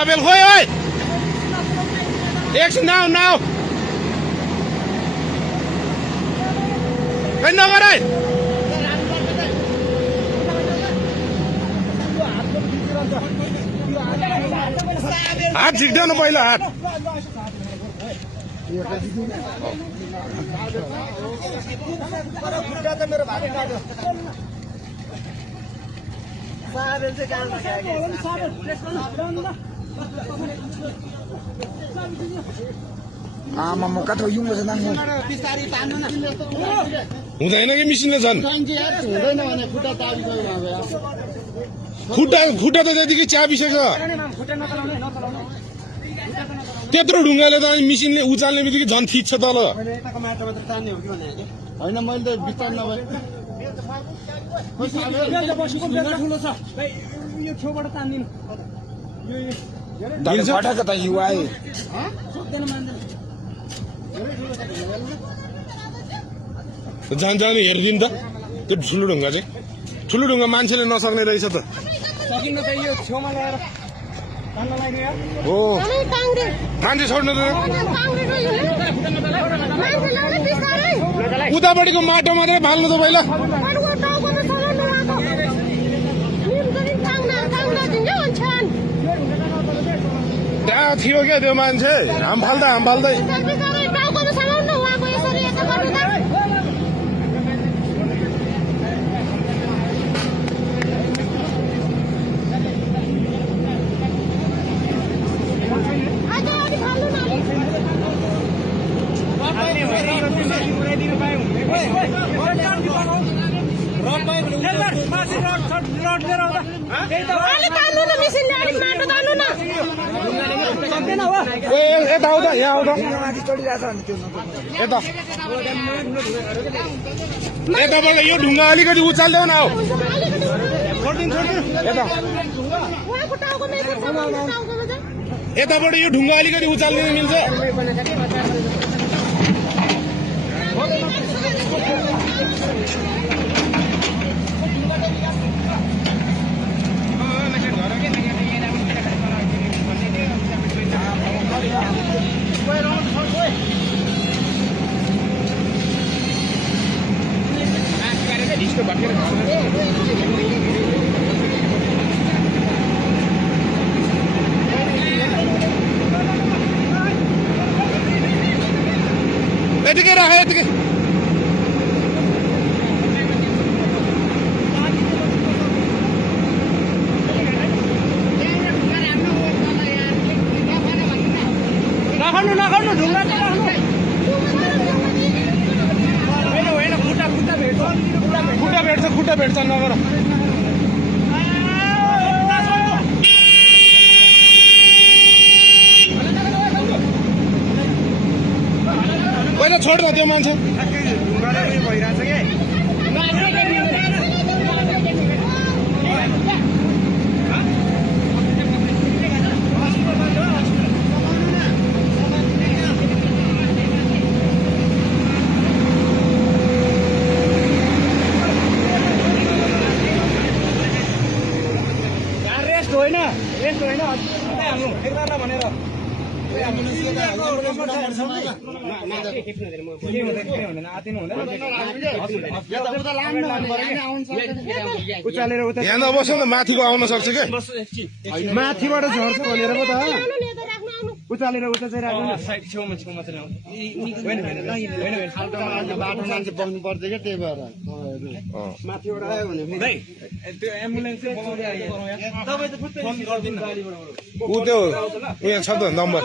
Abel, खोइ ओइ एकछिन नाउ खै नगर है हात झिक्दैन पहिला हात आमा म कता युङ छ नाङ्गो हुँदैन कि मिसिनले झन् खुट्टा त त्यतिकै च्यापिसक्यो त्यत्रो ढुङ्गाले त मिसिनले उचाल्ने बित्तिकै झन् थिच्छ तल होइन मैले त बिस्तार नभए फटाक त युवा जान हेरिदिनु त त्यो ठुलो ढुङ्गा चाहिँ ठुलो ढुङ्गा मान्छेले नसक्ने रहेछ त हो मान्छे छोड्नु त उतापट्टिको माटो मात्रै फाल्नु त पहिला त्यहाँ थियो क्या त्यो मान्छे हाम फाल्दै यता आउँदा यहाँ आउँदा यताबाट यो ढुङ्गा अलिकति उचाल्देऊ न यताबाट यो ढुङ्गा अलिकति उचाल्दिन मिल्छ यतिकै राख यतिकै नखानु ढुङ्गा खुट्टा भेट्छ नगर पहिला छोड्दा त्यो मान्छे रेस्ट होइन भनेर यहाँ नबस्नु न माथिको आउन सक्छ क्या माथिबाट झर्छ भनेर पो त उचालेर उता चाहिँ राख्नु बाटो मान्छे बस्नु पर्छ क्या त्यही भएर माथिबाट आयो भने त्यो एम्बुलेन्स ऊ त्यो उयो छ त नम्बर